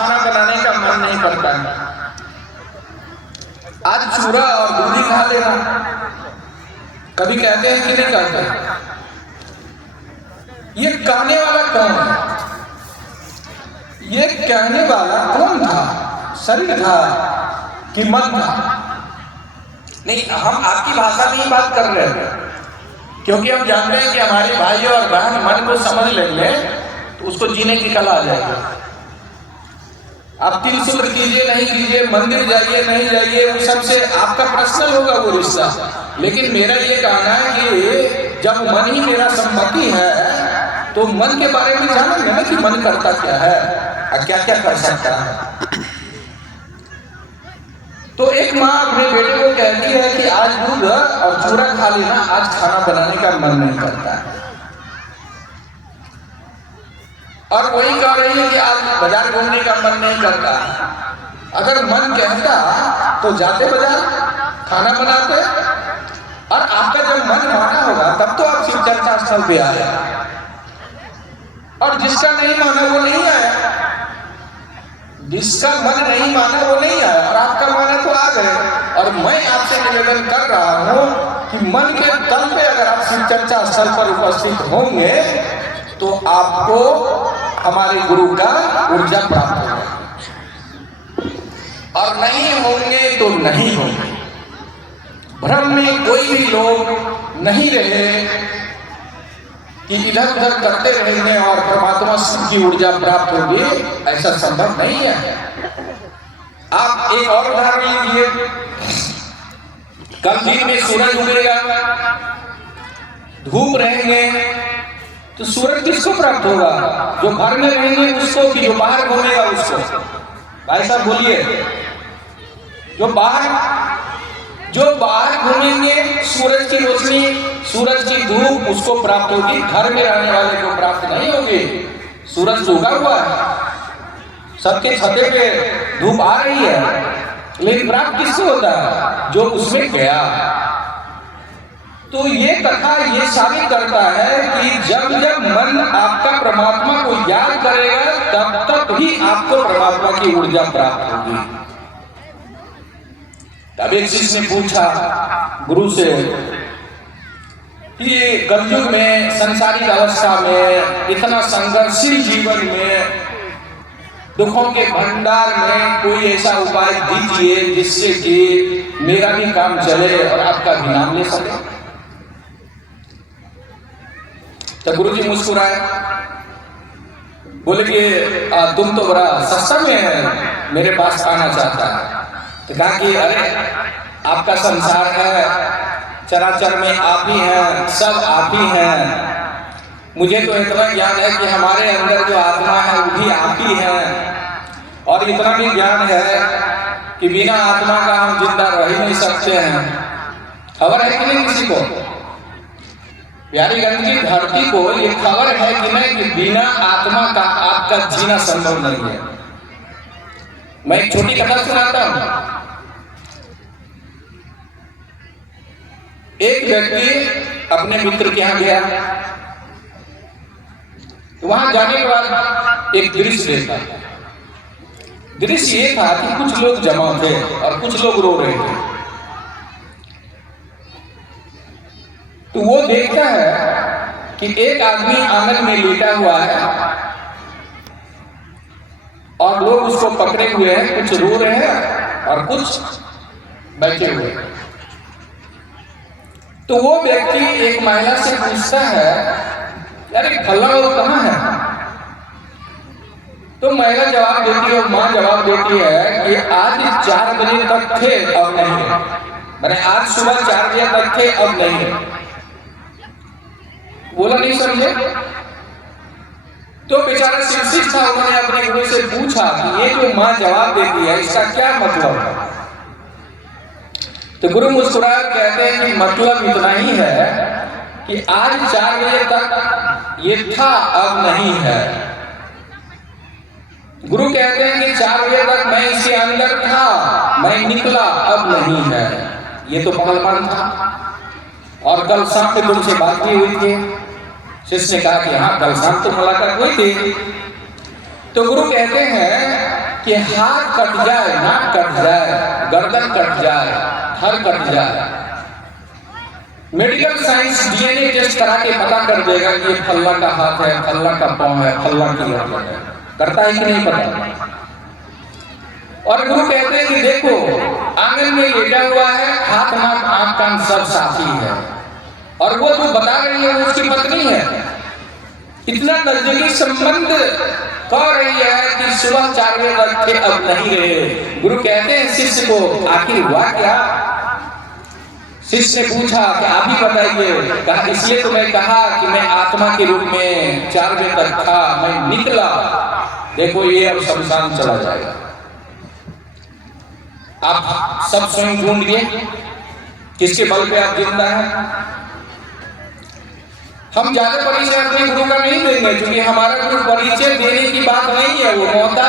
खाना बनाने का मन नहीं करता है, आज चूरा और दूधी खा लेना। कभी कहते हैं कि नहीं कहते? ये कहने वाला कौन है? ये कहने वाला कौन था? शरीर था कि मन था? नहीं, हम आपकी भाषा में ही बात कर रहे हैं, क्योंकि हम जानते हैं कि हमारे भाई और बहन मन को समझ लेंगे तो उसको जीने की कला आ जाएगी। आप 3 सूत्र कीजिए नहीं कीजिए, मंदिर जाइए नहीं जाइए, वो सबसे आपका पर्सनल होगा वो रिश्ता। लेकिन मेरा ये कहना है कि जब मन ही मेरा सम्मति है तो मन के बारे में जानेंगे ना कि मन करता क्या है और क्या क्या कर सकता है। तो एक माँ अपने बेटे को कहती है कि आज दूध और चूरा खा लेना, आज खाना बनाने का मन नहीं करता है। और वही कह रही है कि आज बाजार घूमने का मन नहीं करता। अगर मन कहता तो जाते बाजार, खाना बनाते, और आपका जब मन माना होगा तब तो आप शिव चर्चा स्थल पे आए। और जिसका नहीं माना वो नहीं आया, जिसका मन नहीं माना वो नहीं आया, और आपका माना तो आ गए। और मैं आपसे निवेदन कर रहा हूं कि मन के तल पे अगर आप शिव चर्चा स्थल पर उपस्थित होंगे तो आपको हमारे गुरु का ऊर्जा प्राप्त होगा, और नहीं होंगे तो नहीं होंगे। भ्रम में कोई भी लोग नहीं रहे कि इधर उधर करते रहेंगे और परमात्मा शिव की ऊर्जा प्राप्त होगी, ऐसा संभव नहीं है। आप एक और उदाहरण लीजिए, कल दिन में सूरज उगेगा, धूप रहेंगे, तो सूरज किसको प्राप्त होगा? जो घर में रहेंगे उसको कि जो बाहर घूमेगा उसको? भाई साहब बोलिए। जो बाहर घूमेंगे सूरज की रोशनी, सूरज की धूप उसको प्राप्त होगी, घर में रहने वाले को प्राप्त नहीं होगी। सूरज उगा हुआ है, सबके छते पे धूप आ रही है, लेकिन प्राप्त किसको होता है? जो उसमें गया। तो ये कथा ये साबित करता है कि जब जब मन आपका परमात्मा को याद करेगा तब तक ही आपको परमात्मा की ऊर्जा प्राप्त होगी। तब एक शिष्य ने पूछा गुरु से कि कलयुग में, संसारिक अवस्था में, इतना संघर्षशील जीवन में, दुखों के भंडार में कोई ऐसा उपाय दीजिए जिससे कि मेरा भी काम चले और आपका भी नाम ले सके। तो गुरु जी मुस्कुराए, बोले कि तुम तो बड़ा सस्ता में मेरे पास आना चाहता है। तो कहा कि अरे आपका संसार है, चराचर में आप ही हैं, सब आप ही हैं। मुझे तो इतना ज्ञान है कि हमारे अंदर जो आत्मा है वो भी आप ही है, और इतना भी ज्ञान है कि बिना आत्मा का हम जिंदा रह ही नहीं सकते हैं। खबर है कि नहीं किसी को? प्यारीगंज की धरती को ये खबर है कि नहीं कि बिना आत्मा का आपका जीना संभव नहीं है। मैं एक छोटी कथा सुनाता हूं। एक व्यक्ति अपने मित्र के यहां गया, तो वहां जाने के बाद एक दृश्य देखा। दृश्य ये था कि कुछ लोग जमा थे और कुछ लोग रो रहे थे। तो वो देखता है कि एक आदमी आंगन में लेटा हुआ है और लोग उसको पकड़े हुए हैं, कुछ रो रहे हैं और कुछ बैठे हुए हैं। तो वो व्यक्ति एक महिला से पूछता है, अरे फला लोग कहाँ है? तो महिला जवाब देती है, माँ जवाब देती है कि आज 4 बजे तक थे, अब नहीं है। मैंने आज सुबह 4 बजे तक थे, अब नहीं है। बोला नहीं समझे? तो बेचारा शिक्षित था, उन्होंने अपने गुरु से पूछा कि ये जो माँ जवाब देती है इसका क्या मतलब है? तो गुरु मुस्कुराए कहते हैं कि मतलब इतना ही है कि आज 4 बजे तक ये था, अब नहीं है। गुरु कहते हैं कि 4 बजे तक मैं इसके अंदर था, मैं निकला, अब नहीं है। ये तो पहलवान था और कल शाम में तुमसे बात भी हुई थी। शिष्य ने कहा कि हाँ, कल शाम तो मुलाकात हुई थी। तो गुरु कहते हैं कि हाथ कट जाए, नाक कट जाए, गर्दन कट जाए, धड़ कट जाए, मेडिकल साइंस डीएनए टेस्ट करा के पता कर देगा कि ये फल्ला का हाथ है, फल्ला का पांव है, फल्ला की गर्दन है। करता है कि नहीं पता? और गुरु कहते हैं कि देखो आंगन में लेटा हुआ है, हाथ नाक आंख कान सब साथी है, और वो जो बता रही है वो उसकी पत्नी है। इतना नजदीकी संबंध कह रही है कि सुबह 4 बजे तक थे, अब नहीं रहे। गुरु कहते हैं शिष्य को, आखिर हुआ क्या? शिष्य ने पूछा कि आप ही बताइए। कहा इसलिए तो मैं कहा कि मैं आत्मा के रूप में 4 बजे तक था, मैं निकला, देखो ये अब शमशान चला जाएगा। आप सब स्वयं ढूंढिए किसके बल पे आप जिंदा हैं। हम ज्यादा परिचय अपने गुरु का नहीं देंगे, क्योंकि हमारा गुरु परिचय देने की बात नहीं है, वो मोहताज